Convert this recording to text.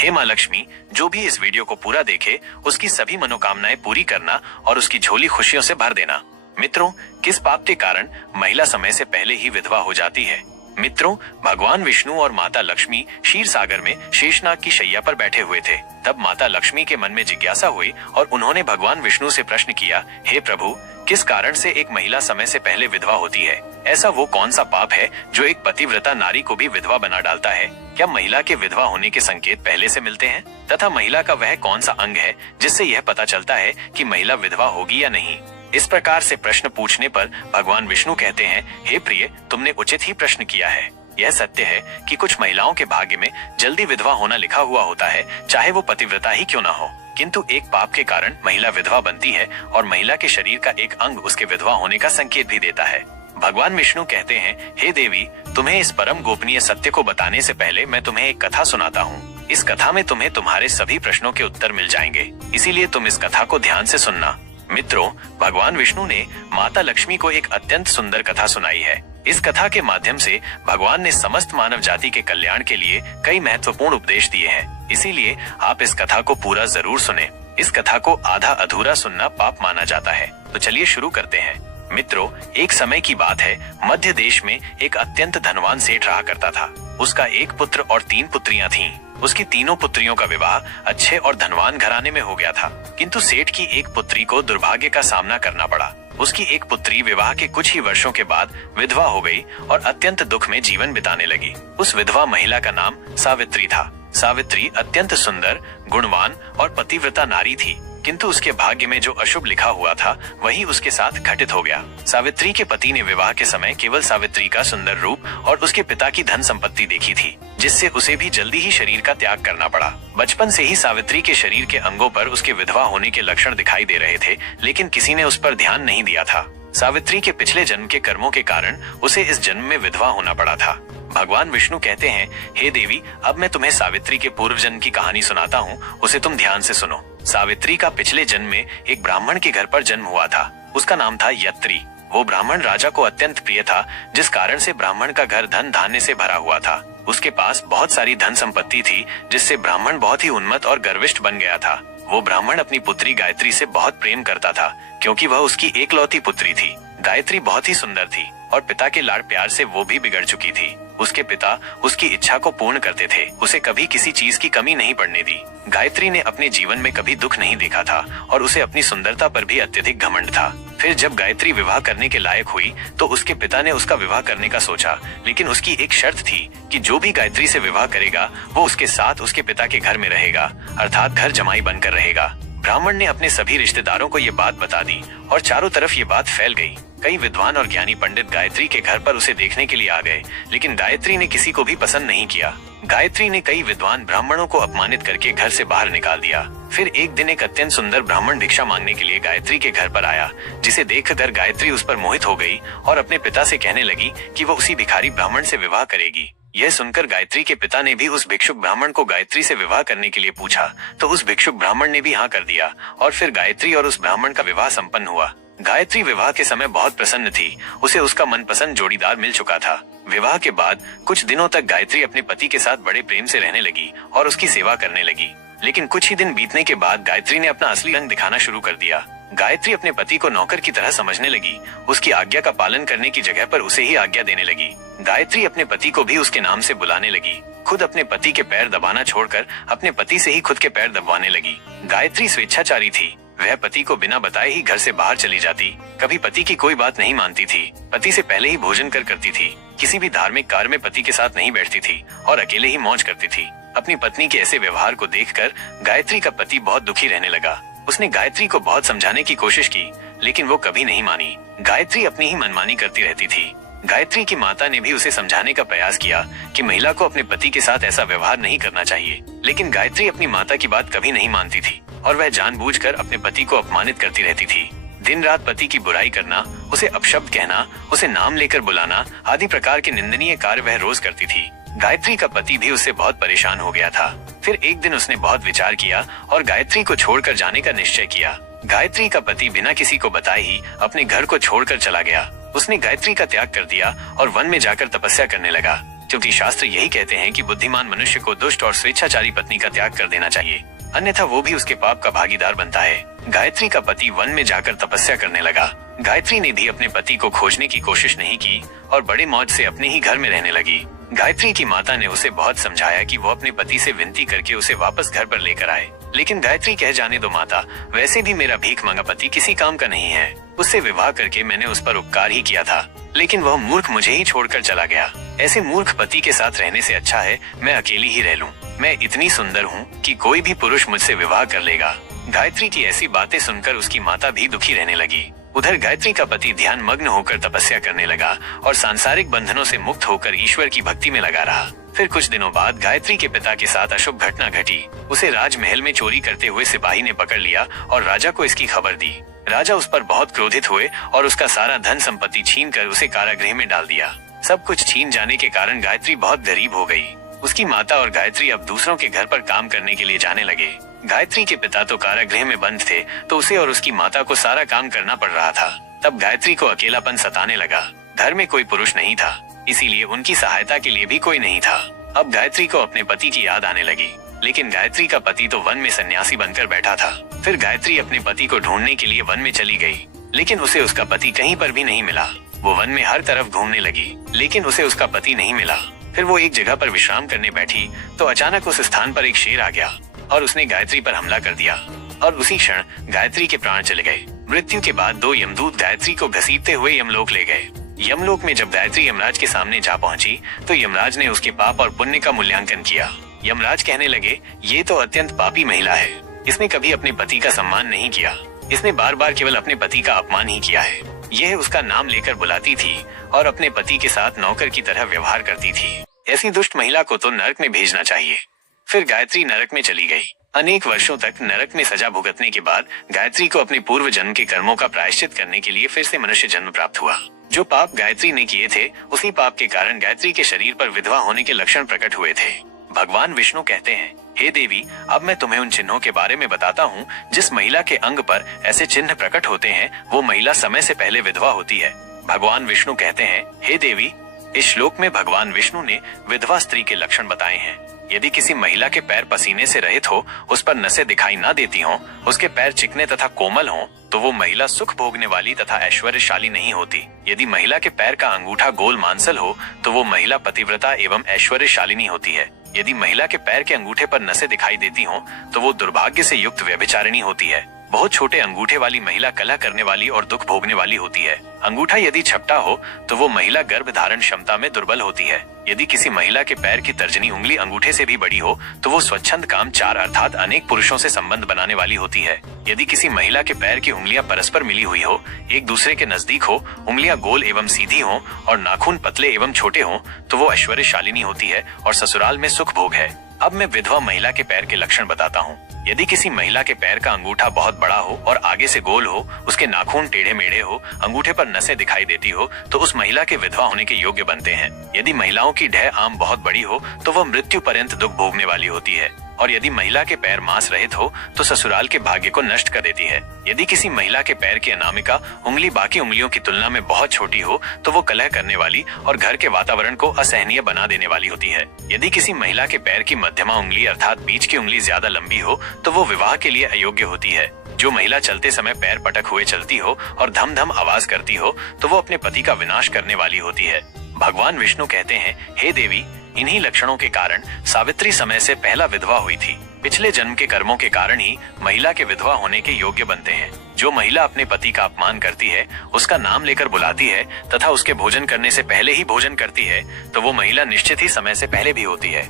हे माँ लक्ष्मी, जो भी इस वीडियो को पूरा देखे उसकी सभी मनोकामनाएं पूरी करना और उसकी झोली खुशियों से भर देना। मित्रों, किस पाप के कारण महिला समय से पहले ही विधवा हो जाती है? मित्रों, भगवान विष्णु और माता लक्ष्मी क्षीर सागर में शेषनाग की शैया पर बैठे हुए थे। तब माता लक्ष्मी के मन में जिज्ञासा हुई और उन्होंने भगवान विष्णु से प्रश्न किया, हे प्रभु, किस कारण से एक महिला समय से पहले विधवा होती है? ऐसा वो कौन सा पाप है जो एक पतिव्रता नारी को भी विधवा बना डालता है? क्या महिला के विधवा होने के संकेत पहले से मिलते हैं? तथा महिला का वह कौन सा अंग है जिससे यह पता चलता है कि महिला विधवा होगी या नहीं? इस प्रकार से प्रश्न पूछने पर भगवान विष्णु कहते हैं, हे प्रिय, तुमने उचित ही प्रश्न किया है। यह सत्य है कि कुछ महिलाओं के भाग्य में जल्दी विधवा होना लिखा हुआ होता है, चाहे वो पतिव्रता ही क्यों ना हो। किंतु एक पाप के कारण महिला विधवा बनती है और महिला के शरीर का एक अंग उसके विधवा होने का संकेत भी देता है। भगवान विष्णु कहते हैं, हे देवी, तुम्हें इस परम गोपनीय सत्य को बताने से पहले मैं तुम्हें एक कथा सुनाता हूँ। इस कथा में तुम्हें तुम्हारे सभी प्रश्नों के उत्तर मिल जाएंगे, इसीलिए तुम इस कथा को ध्यान से सुनना। मित्रों, भगवान विष्णु ने माता लक्ष्मी को एक अत्यंत सुंदर कथा सुनाई है। इस कथा के माध्यम से भगवान ने समस्त मानव जाति के कल्याण के लिए कई महत्वपूर्ण उपदेश दिए हैं। इसीलिए आप इस कथा को पूरा जरूर सुने। इस कथा को आधा अधूरा सुनना पाप माना जाता है। तो चलिए शुरू करते हैं। मित्रों, एक समय की बात है, मध्य देश में एक अत्यंत धनवान सेठ रहा करता था। उसका एक पुत्र और 3 पुत्रियां थीं। उसकी तीनों पुत्रियों का विवाह अच्छे और धनवान घराने में हो गया था, किंतु सेठ की एक पुत्री को दुर्भाग्य का सामना करना पड़ा। उसकी एक पुत्री विवाह के कुछ ही वर्षों के बाद विधवा हो गई और अत्यंत दुख में जीवन बिताने लगी। उस विधवा महिला का नाम सावित्री था। सावित्री अत्यंत सुंदर, गुणवान और पतिव्रता नारी थी, किंतु उसके भाग्य में जो अशुभ लिखा हुआ था वही उसके साथ घटित हो गया। सावित्री के पति ने विवाह के समय केवल सावित्री का सुंदर रूप और उसके पिता की धन संपत्ति देखी थी, जिससे उसे भी जल्दी ही शरीर का त्याग करना पड़ा। बचपन से ही सावित्री के शरीर के अंगों पर उसके विधवा होने के लक्षण दिखाई दे रहे थे, लेकिन किसी ने उस पर ध्यान नहीं दिया था। सावित्री के पिछले जन्म के कर्मों के कारण उसे इस जन्म में विधवा होना पड़ा था। भगवान विष्णु कहते हैं, हे देवी, अब मैं तुम्हें सावित्री के पूर्व जन्म की कहानी सुनाता हूँ, उसे तुम ध्यान से सुनो। सावित्री का पिछले जन्म में एक ब्राह्मण के घर पर जन्म हुआ था। उसका नाम था यत्री। वो ब्राह्मण राजा को अत्यंत प्रिय था, जिस कारण से ब्राह्मण का घर धन धान्य से भरा हुआ था। उसके पास बहुत सारी धन संपत्ति थी, जिससे ब्राह्मण बहुत ही उन्मत्त और गर्विष्ठ बन गया था। वो ब्राह्मण अपनी पुत्री गायत्री से बहुत प्रेम करता था, क्योंकि वह उसकी एकलौती पुत्री थी। गायत्री बहुत ही सुंदर थी और पिता के लाड़ प्यार से वो भी बिगड़ चुकी थी। उसके पिता उसकी इच्छा को पूर्ण करते थे, उसे कभी किसी चीज की कमी नहीं पड़ने दी। गायत्री ने अपने जीवन में कभी दुख नहीं देखा था और उसे अपनी सुंदरता पर भी अत्यधिक घमंड था। फिर जब गायत्री विवाह करने के लायक हुई तो उसके पिता ने उसका विवाह करने का सोचा, लेकिन उसकी एक शर्त थी कि जो भी गायत्री से विवाह करेगा वो उसके साथ उसके पिता के घर में रहेगा, अर्थात घर जमाई बनकर रहेगा। ब्राह्मण ने अपने सभी रिश्तेदारों को ये बात बता दी और चारों तरफ ये बात फैल गई। कई विद्वान और ज्ञानी पंडित गायत्री के घर पर उसे देखने के लिए आ गए, लेकिन गायत्री ने किसी को भी पसंद नहीं किया। गायत्री ने कई विद्वान ब्राह्मणों को अपमानित करके घर से बाहर निकाल दिया। फिर एक दिन एक अत्यंत सुंदर ब्राह्मण भिक्षा मांगने के लिए गायत्री के घर पर आया, जिसे देखकर गायत्री उस पर मोहित हो गई और अपने पिता से कहने लगी कि वो उसी भिखारी ब्राह्मण से विवाह करेगी। यह सुनकर गायत्री के पिता ने भी उस भिक्षुक ब्राह्मण को गायत्री से विवाह करने के लिए पूछा, तो उस भिक्षुक ब्राह्मण ने भी हाँ कर दिया और फिर गायत्री और उस ब्राह्मण का विवाह संपन्न हुआ। गायत्री विवाह के समय बहुत प्रसन्न थी, उसे उसका मनपसंद जोड़ीदार मिल चुका था। विवाह के बाद कुछ दिनों तक गायत्री अपने पति के साथ बड़े प्रेम से रहने लगी और उसकी सेवा करने लगी। लेकिन कुछ ही दिन बीतने के बाद गायत्री ने अपना असली रंग दिखाना शुरू कर दिया। गायत्री अपने पति को नौकर की तरह समझने लगी, उसकी आज्ञा का पालन करने की जगह पर उसे ही आज्ञा देने लगी। गायत्री अपने पति को भी उसके नाम से बुलाने लगी, खुद अपने पति के पैर दबाना छोड़कर अपने पति से ही खुद के पैर दबाने लगी। गायत्री स्वेच्छाचारी थी, वह पति को बिना बताए ही घर से बाहर चली जाती, कभी पति की कोई बात नहीं मानती थी, पति से पहले ही भोजन कर करती थी, किसी भी धार्मिक कार्य में पति के साथ नहीं बैठती थी और अकेले ही मौज करती थी। अपनी पत्नी के ऐसे व्यवहार को देखकर गायत्री का पति बहुत दुखी रहने लगा। उसने गायत्री को बहुत समझाने की कोशिश की, लेकिन वो कभी नहीं मानी। गायत्री अपनी ही मनमानी करती रहती थी। गायत्री की माता ने भी उसे समझाने का प्रयास किया कि महिला को अपने पति के साथ ऐसा व्यवहार नहीं करना चाहिए, लेकिन गायत्री अपनी माता की बात कभी नहीं मानती थी और वह जानबूझकर अपने पति को अपमानित करती रहती थी। दिन रात पति की बुराई करना, उसे अपशब्द कहना, उसे नाम लेकर बुलाना आदि प्रकार के निंदनीय कार्य वह रोज करती थी। गायत्री का पति भी उससे बहुत परेशान हो गया था। फिर एक दिन उसने बहुत विचार किया और गायत्री को छोड़कर जाने का निश्चय किया। गायत्री का पति बिना किसी को बताए ही अपने घर को छोड़कर चला गया। उसने गायत्री का त्याग कर दिया और वन में जाकर तपस्या करने लगा। क्योंकि शास्त्र यही कहते हैं कि बुद्धिमान मनुष्य को दुष्ट और स्वेच्छाचारी पत्नी का त्याग कर देना चाहिए, अन्यथा वो भी उसके पाप का भागीदार बनता है। गायत्री का पति वन में जाकर तपस्या करने लगा। गायत्री ने भी अपने पति को खोजने की कोशिश नहीं की और बड़े मौज से अपने ही घर में रहने लगी। गायत्री की माता ने उसे बहुत समझाया कि वो अपने पति से विनती करके उसे वापस घर पर लेकर आए, लेकिन गायत्री कह जाने दो माता, वैसे भी मेरा भीख मांगा पति किसी काम का नहीं है। उससे विवाह करके मैंने उस पर उपकार ही किया था, लेकिन वह मूर्ख मुझे ही छोड़कर चला गया। ऐसे मूर्ख पति के साथ रहने से अच्छा है मैं अकेली ही रह लूं। मैं इतनी सुंदर हूँ कि कोई भी पुरुष मुझसे विवाह कर लेगा। गायत्री की ऐसी बातें सुनकर उसकी माता भी दुखी रहने लगी। उधर गायत्री का पति ध्यान मग्न होकर तपस्या करने लगा और सांसारिक बंधनों से मुक्त होकर ईश्वर की भक्ति में लगा रहा। फिर कुछ दिनों बाद गायत्री के पिता के साथ अशुभ घटना घटी। उसे राजमहल में चोरी करते हुए सिपाही ने पकड़ लिया और राजा को इसकी खबर दी। राजा उस पर बहुत क्रोधित हुए और उसका सारा धन संपत्ति छीन कर उसे कारागृह में डाल दिया। सब कुछ छीन जाने के कारण गायत्री बहुत गरीब हो गई। उसकी माता और गायत्री अब दूसरों के घर पर काम करने के लिए जाने लगे। गायत्री के पिता तो कारागृह में बंद थे, तो उसे और उसकी माता को सारा काम करना पड़ रहा था। तब गायत्री को अकेलापन सताने लगा। घर में कोई पुरुष नहीं था, इसीलिए उनकी सहायता के लिए भी कोई नहीं था। अब गायत्री को अपने पति की याद आने लगी, लेकिन गायत्री का पति तो वन में सन्यासी बनकर बैठा था। फिर गायत्री अपने पति को ढूंढने के लिए वन में चली गई, लेकिन उसे उसका पति कहीं पर भी नहीं मिला। वो वन में हर तरफ घूमने लगी, लेकिन उसे उसका पति नहीं मिला। फिर वो एक जगह पर विश्राम करने बैठी तो अचानक उस स्थान पर एक शेर आ गया और उसने गायत्री पर हमला कर दिया और उसी क्षण गायत्री के प्राण चले गए। मृत्यु के बाद दो यमदूत गायत्री को घसीटते हुए यमलोक ले गए। यमलोक में जब गायत्री यमराज के सामने जा पहुंची तो यमराज ने उसके पाप और पुण्य का मूल्यांकन किया। यमराज कहने लगे, ये तो अत्यंत पापी महिला है। इसने कभी अपने पति का सम्मान नहीं किया। इसने बार बार केवल अपने पति का अपमान ही किया है। यह उसका नाम लेकर बुलाती थी और अपने पति के साथ नौकर की तरह व्यवहार करती थी। ऐसी दुष्ट महिला को तो नरक में भेजना चाहिए। फिर गायत्री नरक में चली गई। अनेक वर्षों तक नरक में सजा भुगतने के बाद गायत्री को अपने पूर्व जन्म के कर्मों का प्रायश्चित करने के लिए फिर से मनुष्य जन्म प्राप्त हुआ। जो पाप गायत्री ने किए थे, उसी पाप के कारण गायत्री के शरीर पर विधवा होने के लक्षण प्रकट हुए थे। भगवान विष्णु कहते हैं, हे देवी, अब मैं तुम्हें उन चिन्हों के बारे में बताता हूँ। जिस महिला के अंग पर ऐसे चिन्ह प्रकट होते हैं, वो महिला समय से पहले विधवा होती है। भगवान विष्णु कहते हैं, हे देवी, इस श्लोक में भगवान विष्णु ने विधवा स्त्री के लक्षण बताए हैं। यदि किसी महिला के पैर पसीने से रहित हो, उस पर नसें दिखाई न देती हों, उसके पैर चिकने तथा कोमल हों, तो वो महिला सुख भोगने वाली तथा ऐश्वर्यशाली नहीं होती। यदि महिला के पैर का अंगूठा गोल मांसल हो, तो वो महिला पतिव्रता एवं ऐश्वर्यशालिनी होती है। यदि महिला के पैर के अंगूठे पर नसें दिखाई देती हों, तो वो दुर्भाग्य से युक्त व्यभिचारिणी होती है। बहुत छोटे अंगूठे वाली महिला कलह करने वाली और दुख भोगने वाली होती है। अंगूठा यदि छपटा हो तो वो महिला गर्भ धारण क्षमता में दुर्बल होती है। यदि किसी महिला के पैर की तर्जनी उंगली अंगूठे से भी बड़ी हो तो वो स्वच्छंद कामचार अर्थात अनेक पुरुषों से संबंध बनाने वाली होती है। यदि किसी महिला के पैर की उंगलियां परस्पर मिली हुई हो, एक दूसरे के नजदीक हो, उंगलियां गोल एवं सीधी हो और नाखून पतले एवं छोटे हो, तो वो ऐश्वर्यशालिनी होती है और ससुराल में सुख भोग है। अब मैं विधवा महिला के पैर के लक्षण बताता हूँ। यदि किसी महिला के पैर का अंगूठा बहुत बड़ा हो और आगे से गोल हो, उसके नाखून टेढ़े मेढ़े हो, अंगूठे पर नसें दिखाई देती हो, तो उस महिला के विधवा होने के योग्य बनते हैं। यदि महिलाओं की ढह आम बहुत बड़ी हो तो वह मृत्यु पर्यंत दुख भोगने वाली होती है। और यदि महिला के पैर मांस रहित हो तो ससुराल के भाग्य को नष्ट कर देती है। यदि किसी महिला के पैर की अनामिका उंगली बाकी उंगलियों की तुलना में बहुत छोटी हो तो वो कलह करने वाली और घर के वातावरण को असहनीय बना देने वाली होती है। यदि किसी महिला के पैर की मध्यमा उंगली अर्थात बीच की उंगली ज्यादा लंबी हो तो वो विवाह के लिए अयोग्य होती है। जो महिला चलते समय पैर पटक हुए चलती हो और धम धम आवाज करती हो तो वो अपने पति का विनाश करने वाली होती है। भगवान विष्णु कहते हैं, हे देवी, इन्हीं लक्षणों के कारण सावित्री समय से पहला विधवा हुई थी। पिछले जन्म के कर्मों के कारण ही महिला के विधवा होने के योग्य बनते हैं। जो महिला अपने पति का अपमान करती है, उसका नाम लेकर बुलाती है तथा उसके भोजन करने से पहले ही भोजन करती है, तो वो महिला निश्चित ही समय से पहले भी होती है।